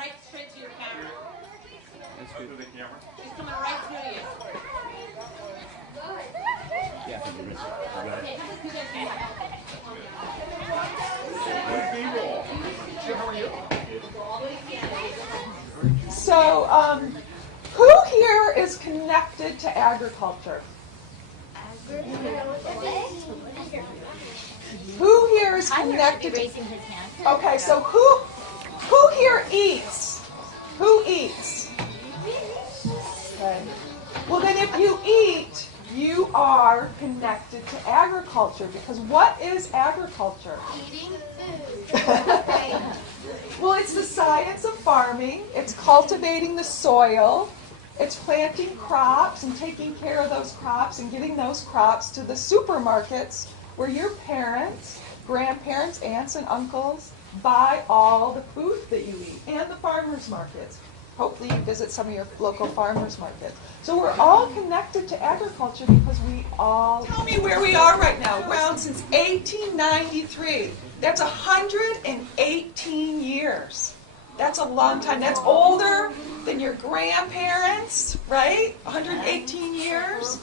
right straight to your camera. That's good. The camera? She's coming right through you. Yeah, I think you're right. You got it. Okay, you guys can How are you? So, who here is connected to agriculture? Who here is connected to... raising his hand. Okay, so who here eats? Who eats? Okay. Well, then if you eat, you are connected to agriculture, because what is agriculture? Eating food. Well, it's the science of farming. It's cultivating the soil. It's planting crops and taking care of those crops and getting those crops to the supermarkets where your parents, grandparents, aunts, and uncles buy all the food that you eat, and the farmers markets. Hopefully you visit some of your local farmers markets. So we're all connected to agriculture because we all... Tell me where we are right now. Around since 1893. That's 118 years. That's a long time. That's older than your grandparents, right? 118 years.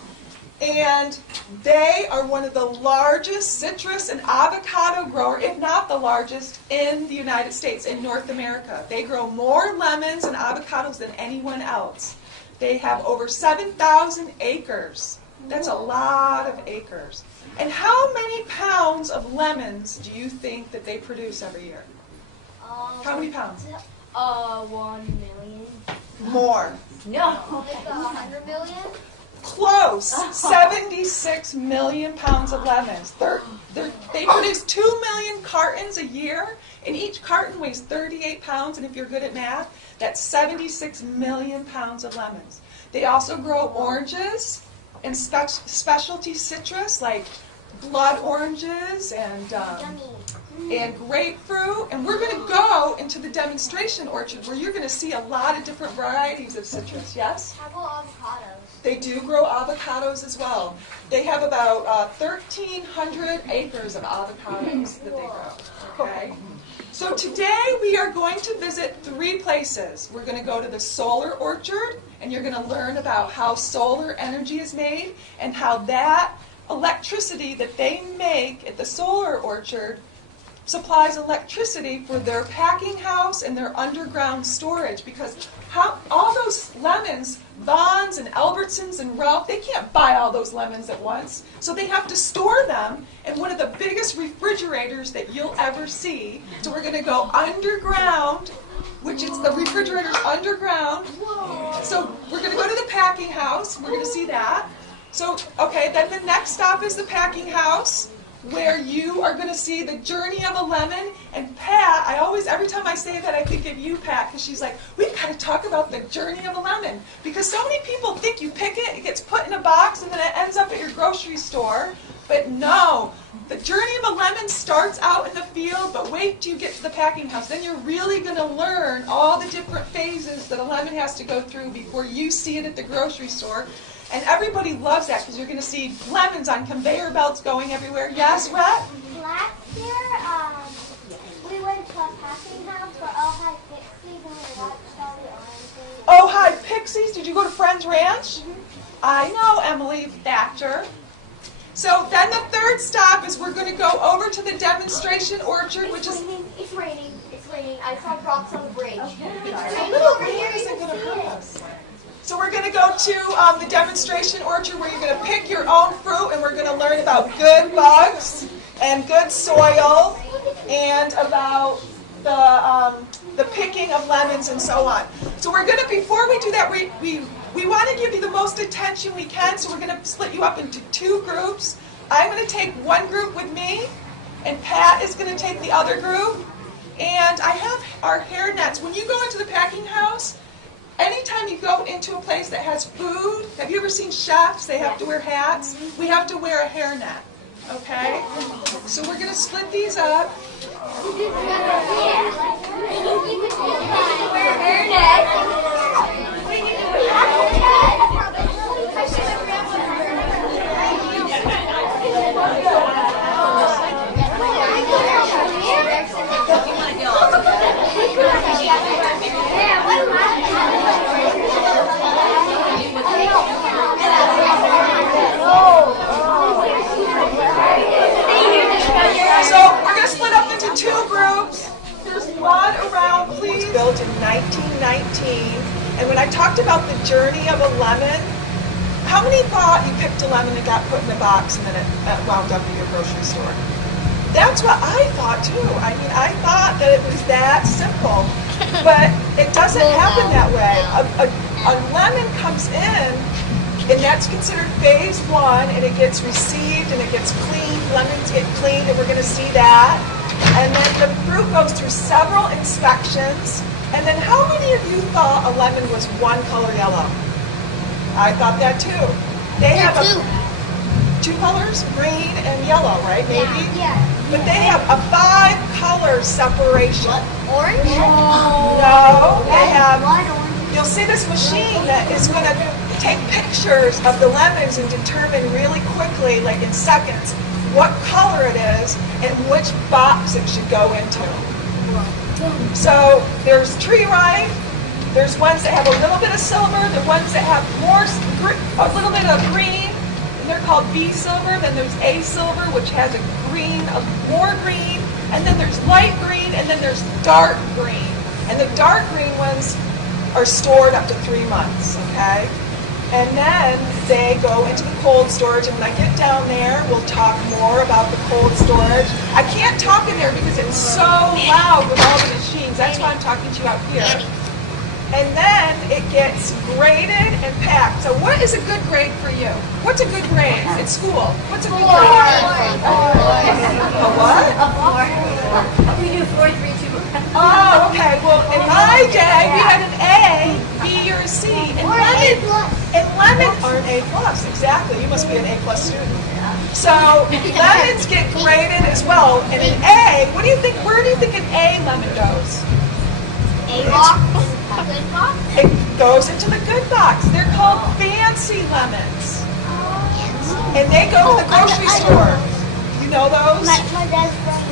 And they are one of the largest citrus and avocado grower, if not the largest, in the United States, in North America. They grow more lemons and avocados than anyone else. They have over 7,000 acres. That's a lot of acres. And how many pounds of lemons do you think that they produce every year? How many pounds? 1 million. More. No. Like 100 million? Close. 76 million pounds of lemons. They produce 2 million cartons a year, and each carton weighs 38 pounds, and if you're good at math, that's 76 million pounds of lemons. They also grow oranges and specialty citrus like blood oranges and grapefruit. And we're going to go into the demonstration orchard where you're going to see a lot of different varieties of citrus, yes? How about avocados? They do grow avocados as well. They have about 1,300 acres of avocados that they grow. Okay? So today we are going to visit 3 places. We're going to go to the solar orchard, and you're going to learn about how solar energy is made and how that electricity that they make at the solar orchard supplies electricity for their packing house and their underground storage, because all those lemons, Vons and Albertsons and Ralph, they can't buy all those lemons at once. So they have to store them in one of the biggest refrigerators that you'll ever see. So we're going to go underground, which is the refrigerator's underground. So we're going to go to the packing house. We're going to see that. So, okay, then the next stop is the packing house, where you are going to see the journey of a lemon. And Pat, every time I say that, I think of you, Pat, because she's like, we've got to talk about the journey of a lemon. Because so many people think you pick it, it gets put in a box, and then it ends up at your grocery store. But no, the journey of a lemon starts out in the field, but wait till you get to the packing house. Then you're really going to learn all the different phases that a lemon has to go through before you see it at the grocery store. And everybody loves that because you're going to see lemons on conveyor belts going everywhere. Yes, Rhett? Last year, we went to a packing house for Ojai Pixies and we watched all the oranges. Ojai Pixies? Did you go to Friends Ranch? I know Emily Thatcher. So then the third stop is we're going to go over to the demonstration orchard, which is... It's raining. It's raining. I saw rocks on the bridge. It's raining Little over here. rain You isn't can going to see hurt it. us. So we're going to go to the demonstration orchard where you're going to pick your own fruit, and we're going to learn about good bugs and good soil and about the picking of lemons and so on. So we're going to, before we do that, we want to give you the most attention we can, so we're going to split you up into 2 groups. I'm going to take one group with me, and Pat is going to take the other group. And I have our hair nets. When you go into the packing house, anytime you go into a place that has food, have you ever seen chefs? They have to wear hats. We have to wear a hairnet, okay? So we're going to split these up. built in 1919. And when I talked about the journey of a lemon, how many thought you picked a lemon and got put in a box and then it wound up in your grocery store? That's what I thought too. I mean, I thought that it was that simple, but it doesn't happen that way. A lemon comes in, and that's considered phase 1, and it gets received and it gets cleaned. Lemons get cleaned, and we're going to see that. And then the fruit goes through several inspections. And then how many of you thought a lemon was one color yellow? I thought that too. They have two colors, green and yellow, right? Maybe? Yeah. But they have a 5-color separation. Orange? No, they have, One orange. you'll see this machine that is going to take pictures of the lemons and determine really quickly, like in seconds, what color it is and which box it should go into. So there's tree ripe, there's ones that have a little bit of silver, the ones that have a little bit of green, and they're called B silver. Then there's A silver, which has a green, more green, and then there's light green, and then there's dark green. And the dark green ones are stored up to 3 months, okay? And then they go into the cold storage, and when I get down there, we'll talk more about the cold storage. I can't talk in there because it's so loud with all the machines. That's why I'm talking to you out here. And then it gets graded and packed. So what is a good grade for you? What's a good grade at school? What's a good grade? A what? We do 4, 3, 2. Oh, okay. Well, in my day, we had an A, B, or a C. And lemon are an A plus. Exactly. You must be an A plus student. So lemons get graded as well. And an A, what do you think? Where do you think an A lemon goes? A box. A good box. It goes into the good box. They're called fancy lemons. And they go to the grocery store. You know those? My dad's brother.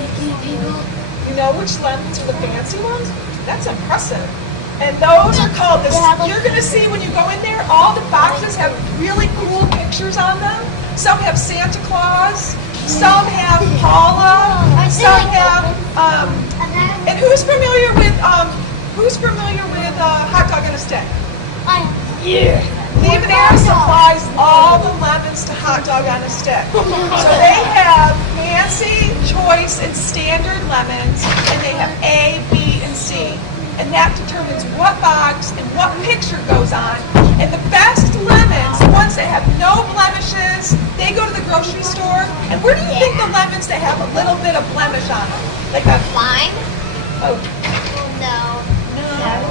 You know which lemons are the fancy ones? That's impressive. And those are called this. You're going to see when you go in there, all the boxes have really cool pictures on them. Some have Santa Claus. Some have Paula. Some have. And who's familiar with hot dog on a stick? Yeah. Ventura supplies all the lemons to hot dog on a stick. So they have fancy, choice, and standard lemons, and they have A, B, and C. And that determines what box and what picture goes on. And the best lemons, the ones that have no blemishes, they go to the grocery store. And where do you think the lemons that have a little bit of blemish on them? Like a Lime? oh, No.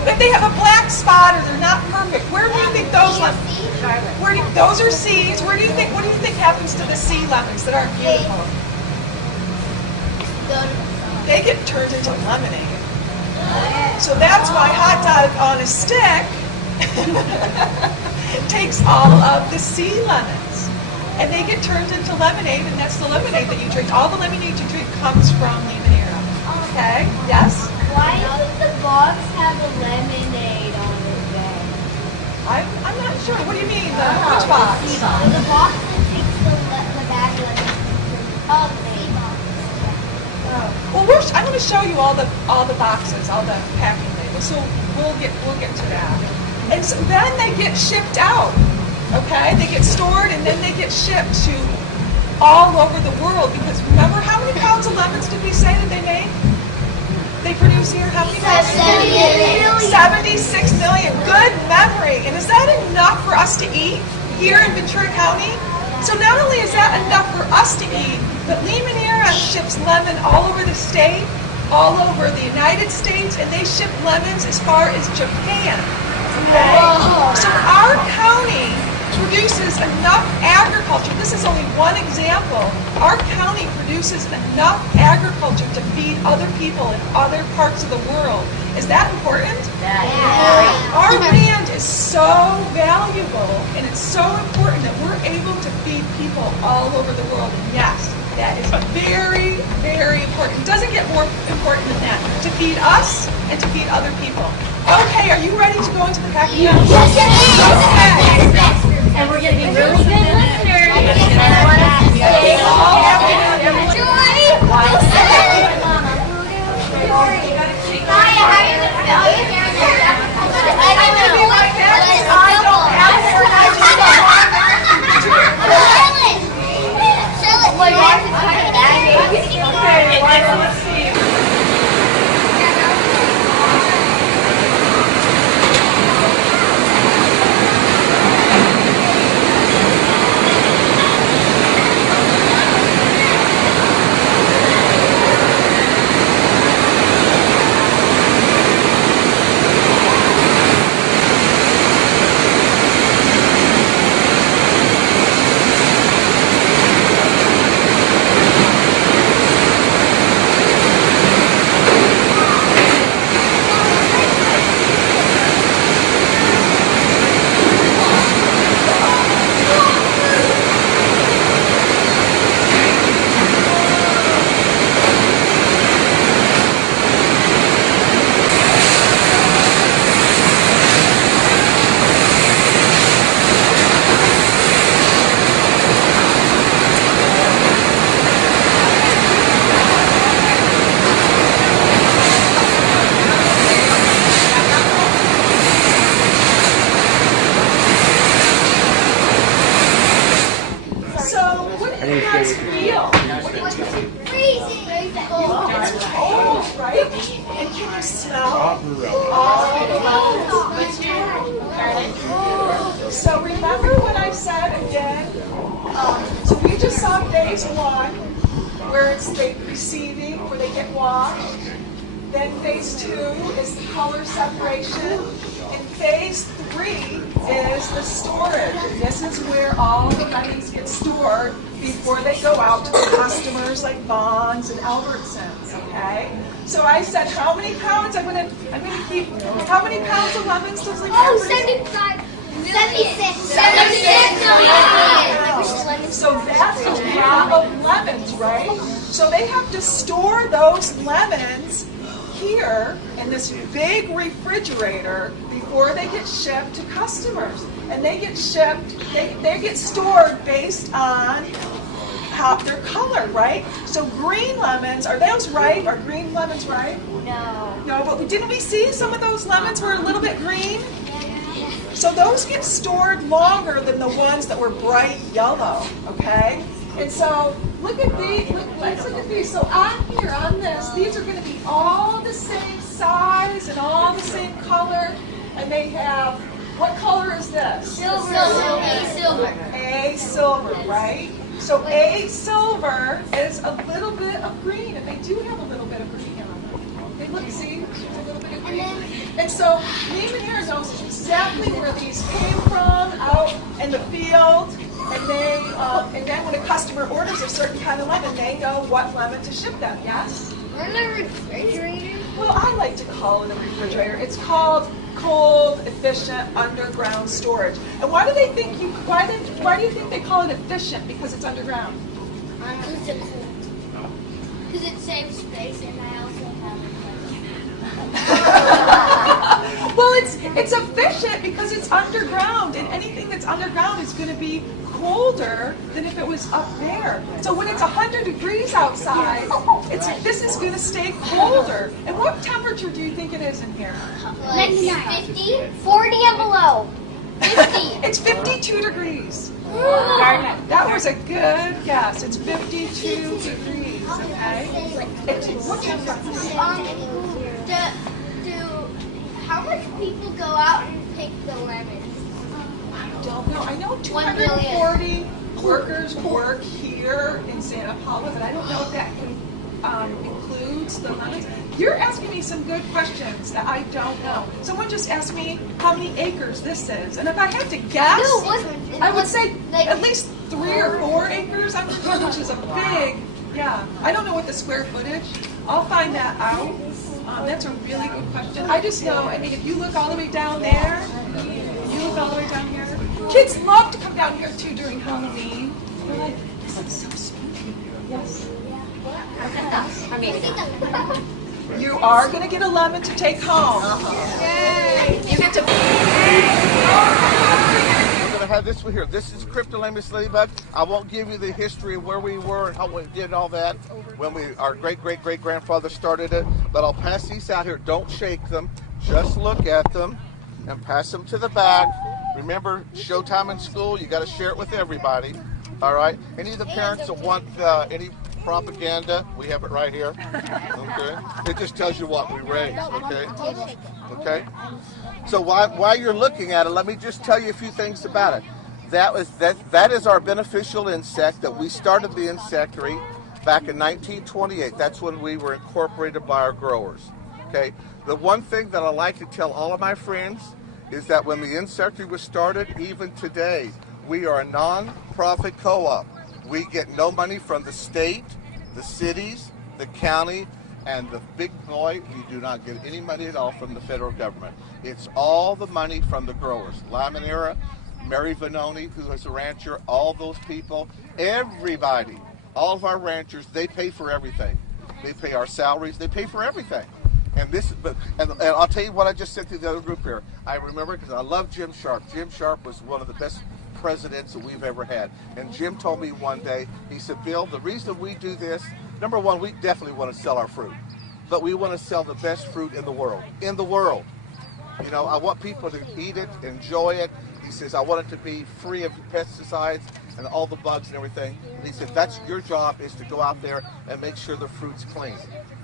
if they have a black spot or they're not perfect, where do you think those lemons? Those are C's. What do you think happens to the C lemons that aren't beautiful? They get turned into lemonade. So that's why hot dog on a stick takes all of the C lemons. And they get turned into lemonade, and that's the lemonade that you drink. All the lemonade you drink comes from Limonera. Okay? Yes? Why does the box have a lemonade on it then? I'm not sure. What do you mean? Which box? The box that takes the bad lemons. Oh, the sea box. Well, I'm going to show you all the boxes, all the packing labels. So we'll get to that. And so then they get shipped out. Okay, they get stored and then they get shipped to all over the world. Because remember, how many pounds of lemons did we say that they make? They produce here how many pounds? 76 million. Good memory. And is that enough for us to eat here in Ventura County? So not only is that enough for us to eat, but Limonera ships lemon all over the state, all over the United States, and they ship lemons as far as Japan. Okay? So our county produces enough agriculture. This is only one example. Our county produces enough agriculture to feed other people in other parts of the world. Is that important? Yeah. Our land is so valuable, and it's so important that we're able to feed people all over the world. And yes, that is very, very important. It doesn't get more important than that. To feed us and to feed other people. Okay, are you ready to go into the packing house? Okay. And we're going to be really good listeners. Maya, how are you going to can you smell all the lemons? So remember what I said again? So we just saw phase 1, where it's the receiving, where they get washed. Then phase 2 is the color separation. And phase 3 is the storage. And this is where all the lemons get stored before they go out to the customers like Vons and Albertsons, okay? So I said, how many pounds? I'm gonna keep, how many pounds of lemons does the Oh, represent? 76 million. So that's a lot of lemons, right? So they have to store those lemons here in this big refrigerator before they get shipped to customers. And they get shipped, they get stored based on how their color, right? So green lemons, are those ripe? Are green lemons ripe? No. No, but didn't we see some of those lemons were a little bit green? So those get stored longer than the ones that were bright yellow, okay? And so look at these, let's look at these. So on here, on this, these are going to be all the same size and all the same color. And they have, what color is this? Silver. A silver, right? So A silver is a little bit of green, and they do have a little bit of green on them. They look, see, a little bit of green. And so Ventura knows exactly where these came from out in the field, and then when a customer orders a certain kind of lemon, they know what lemon to ship them. Yes? We're in the refrigerator. Well, I like to call it a refrigerator. It's called cold, efficient, underground storage. And why do they think why do you think they call it efficient? Because it's underground. Because it's cool. Because it saves space, and I also have Well, it's efficient because it's underground, and anything that's underground is going to be colder than if it was up there. So when it's 100 degrees outside, this is going to stay colder. And what temperature do you think it is in here? like 50, 40 and below. 50. It's 52 degrees. That was a good guess. It's 52 degrees, okay? What temperature? How much people go out and pick the lemons? I don't know. I know 240 workers work here in Santa Paula, but I don't know if that includes the lemons. You're asking me some good questions that I don't know. Someone just asked me how many acres this is, and if I had to guess, I would say at least 3 or 4 acres, which is a big, yeah. I don't know what the square footage. I'll find that out. That's a really good question. I just know, I mean, if you look all the way down there, you look all the way down here, kids love to come down here too during Halloween. They're like, this is so spooky. Yes? You are going to get a lemon to take home. Yay! You get to... I'm going to have this one here. This is Cryptolaemus ladybug. I won't give you the history of where we were and how we did all that when our great-great-great-grandfather started it, but I'll pass these out here. Don't shake them. Just look at them and pass them to the back. Remember, showtime in school, you got to share it with everybody. All right? Any of the parents that want any propaganda, we have it right here. Okay? It just tells you what we raised. Okay? Okay? So while you're looking at it, let me just tell you a few things about it. That is our beneficial insect that we started the insectary back in 1928. That's when we were incorporated by our growers. Okay? The one thing that I like to tell all of my friends is that when the insectary was started, even today, we are a non-profit co-op. We get no money from the state, the cities, the county, and the big boy, we do not get any money at all from the federal government. It's all the money from the growers. Laminera, Mary Vanoni, who is a rancher, all those people, everybody, all of our ranchers, they pay for everything. They pay our salaries, they pay for everything. And I'll tell you what I just said to the other group here. I remember because I love Jim Sharp. Jim Sharp was one of the best presidents that we've ever had. And Jim told me one day, he said, Bill, the reason we do this, number one, we definitely want to sell our fruit. But we want to sell the best fruit in the world. In the world. You know, I want people to eat it, enjoy it. He says, I want it to be free of pesticides and all the bugs and everything. And he said, that's your job, is to go out there and make sure the fruit's clean.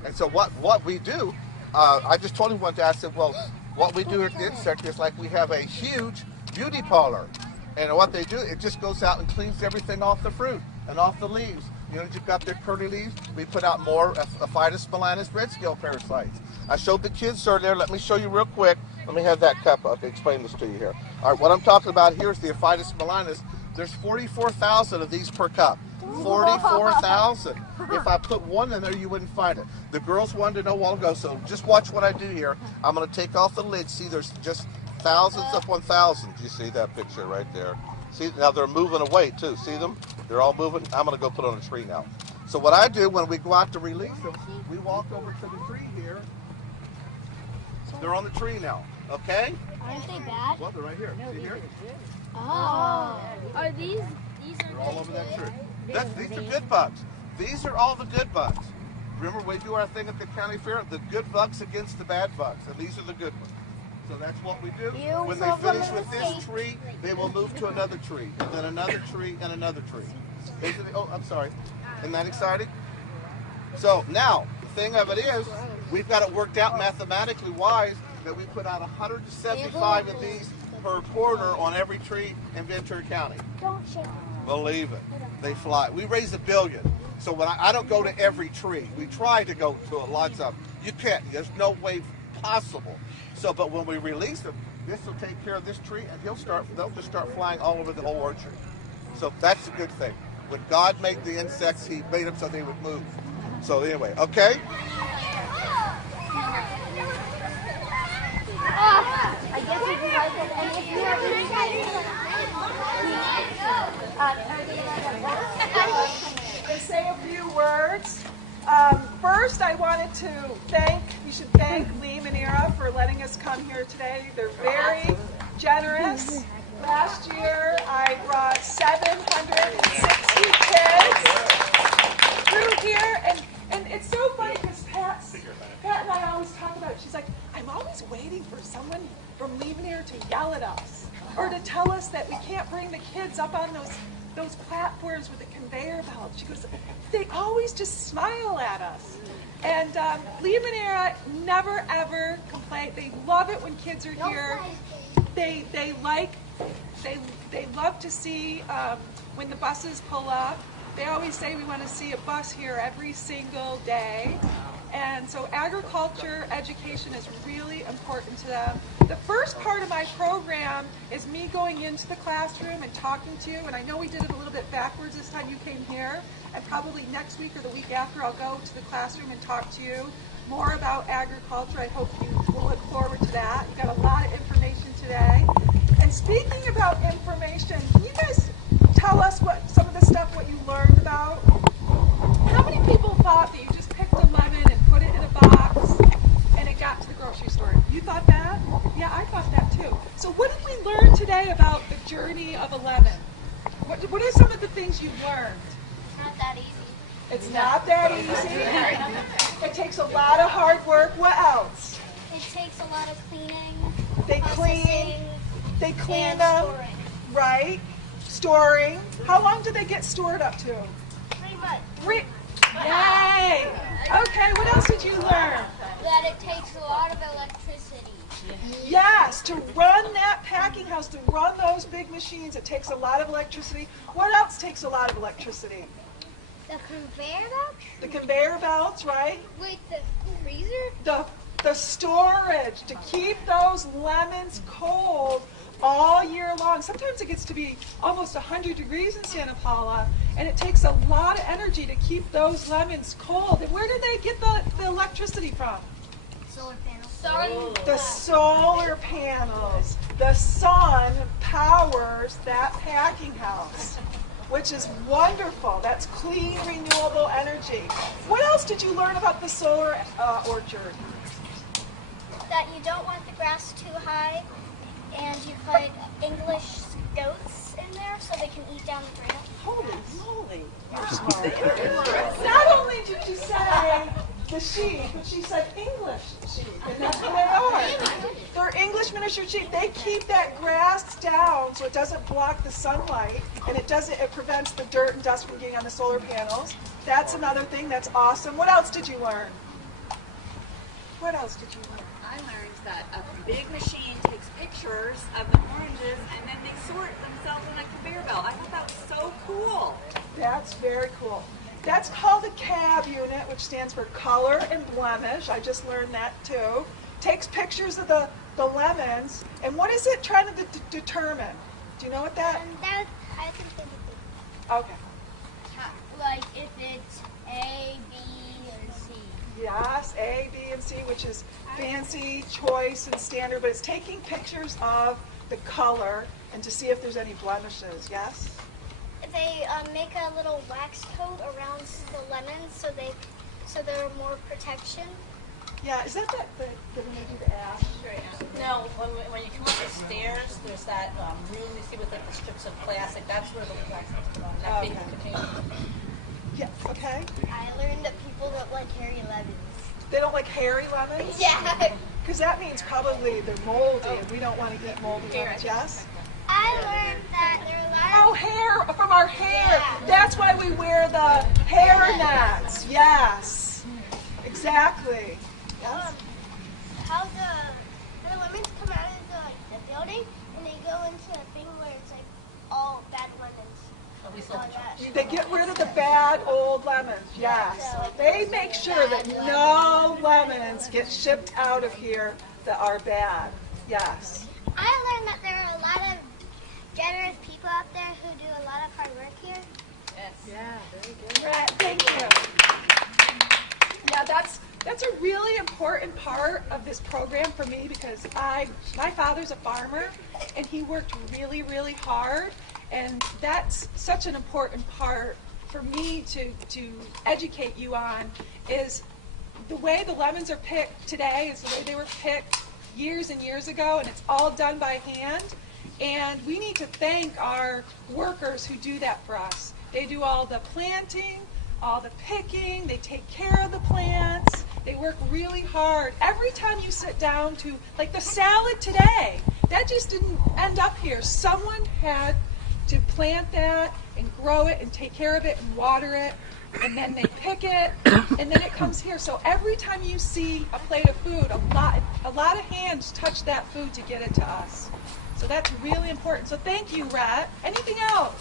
And so what we do I just told him one day, I said, well, what we do at the insect is like we have a huge beauty parlor. And what they do, it just goes out and cleans everything off the fruit and off the leaves. You know, you've got their curly leaves. We put out more Aphytis melanus red scale parasites. I showed the kids earlier. Let me show you real quick. Let me have that cup. I'll explain this to you here. All right, what I'm talking about here is the Aphytis melanus. There's 44,000 of these per cup. 44,000. If I put one in there, you wouldn't find it. The girls wanted to know a while ago, so just watch what I do here. I'm going to take off the lid. See, there's just thousands upon thousands. You see that picture right there? See, now they're moving away too. See them? They're all moving. I'm going to go put on a tree now. So what I do when we go out to release them, we walk over to the tree here. They're on the tree now. Okay? Aren't they bad? Well, they're right here. See here? Oh. Are these They're all over that tree. These are good bugs. These are all the good bugs. Remember, we do our thing at the county fair, the good bugs against the bad bugs, and these are the good ones. So that's what we do. When they finish with this tree, they will move to another tree, and then another tree, and another tree. Oh, I'm sorry. Isn't that exciting? So now, the thing of it is, we've got it worked out mathematically wise that we put out 175 of these per quarter on every tree in Ventura County. Don't shake. Believe it. They fly. We raise 1 billion. So when I don't go to every tree. We try to go to lots of them. You can't. There's no way possible. So, but when we release them, this will take care of this tree, and they'll just start flying all over the whole orchard. So that's a good thing. When God made the insects, He made them so they would move. So anyway, okay? I guess we can like it. And if you And say a few words. First, I wanted to we should thank Lee and Ventura for letting us come here today. They're very generous. Last year, I brought 760 kids through here, and it's so funny because Pat and I always talk about it. She's like, I'm always waiting for someone from Lee and Ventura to yell at us or to tell us that we can't bring the kids up on those platforms with the conveyor belt. She goes, they always just smile at us. And Lee and Ventura never ever complain. They love it when kids are here. They love to see when the buses pull up. They always say we want to see a bus here every single day. And so agriculture education is really important to them. The first part of my program is me going into the classroom and talking to you. And I know we did it a little bit backwards this time you came here. And probably next week or the week after I'll go to the classroom and talk to you more about agriculture. I hope you will look forward to that. You got a lot of information today. And speaking about information, can you guys tell us some of the stuff what you learned about? How many people thought that you just picked a lemon and put it in a box and it got to the grocery store? You thought that? Yeah, I thought that too. So what did we learn today about the journey of a lemon? What are some of the things you've learned? Not that easy. It's not that easy. It takes a lot of hard work. What else? It takes a lot of cleaning. They clean and them, storing. right? Storing. How long do they get stored up to? 3 months. Yay! Okay, what else did you learn? That it takes a lot of electricity. Yes, to run that packing house, to run those big machines, it takes a lot of electricity. What else takes a lot of electricity? The conveyor belt? The conveyor belts, right? Wait, the freezer? The storage, to keep those lemons cold all year long. Sometimes it gets to be almost 100 degrees in Santa Paula, and it takes a lot of energy to keep those lemons cold. And where do they get the electricity from? Solar panels. The solar panels. The sun powers that packing house, which is wonderful. That's clean, renewable energy. What else did you learn about the solar orchard? That you don't want the grass too high, and you put English goats in there so they can eat down the grass. Holy moly, you're smart. Not only did you say the sheep, but she said English sheep, and that's what they are. They're English miniature sheep. They keep that grass down so it doesn't block the sunlight, and it prevents the dirt and dust from getting on the solar panels. That's another thing that's awesome. What else did you learn? What else did you learn? I learned that a big machine takes pictures of the oranges and then they sort themselves on a conveyor belt. I thought that was so cool. That's very cool. That's called a CAB unit, which stands for color and blemish. I just learned that too. Takes pictures of the lemons. And what is it trying to determine? Do you know what that? I think they would Okay. Like if it's A, B, and C. Yes, A, B, and C, which is fancy, choice, and standard, but it's taking pictures of the color and to see if there's any blemishes, yes? They make a little wax coat around the lemons so they're more protection. Yeah, is that the when they do the ash? No, when you come up the stairs, there's that room you see with like the strips of plastic. That's where the wax is put on. That big container. Yeah, okay. I learned that people don't like hairy lemons. They don't like hairy lemons? Yeah. Because that means probably they're moldy, and we don't want to eat moldy lemons, yes? I learned that there are a lot Oh, hair, from our hair. That's why we wear the hair nets. Yes, exactly. Yes. how the lemons come out of the building and they go into a thing where it's like all bad lemons. Oh, we sold They get rid of the bad old lemons, yes. They make sure that no lemons get shipped out of here that are bad, yes. I learned that there are a lot of generous people out there who do a lot of hard work here. Yes. Right, thank you. Yeah, that's a really important part of this program for me because my father's a farmer and he worked really, really hard, and that's such an important part for me to educate you on is the way the lemons are picked today is the way they were picked years and years ago, and it's all done by hand. And we need to thank our workers who do that for us. They do all the planting, all the picking, they take care of the plants, they work really hard. Every time you sit down to, like the salad today, that just didn't end up here. Someone had to plant that and grow it and take care of it and water it, and then they pick it, and then it comes here. So every time you see a plate of food, a lot of hands touch that food to get it to us. So that's really important. So thank you, Rhett. Anything else?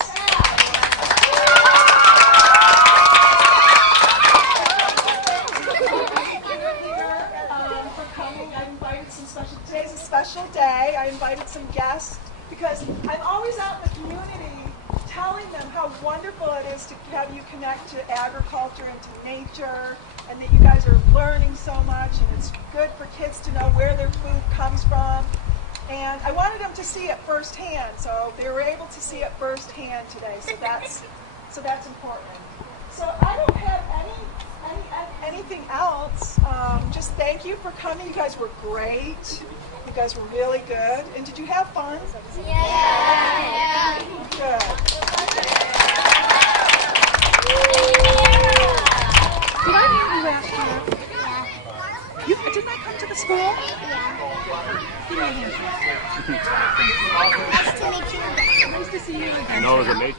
For coming. I invited some special. Today's a special day. I invited some guests because I'm always out in the community telling them how wonderful it is to have you connect to agriculture and to nature, and that you guys are learning so much, and it's good for kids to know where their food comes from. And I wanted them to see it firsthand, so they were able to see it firsthand today. So that's important. So I don't have anything else. Just thank you for coming. You guys were great. You guys were really good. And did you have fun? Yeah. Good. Did I meet you last year? Didn't I come to the school? Yeah. Give me a hand. Nice to meet you. Nice to see you again. No, it was amazing.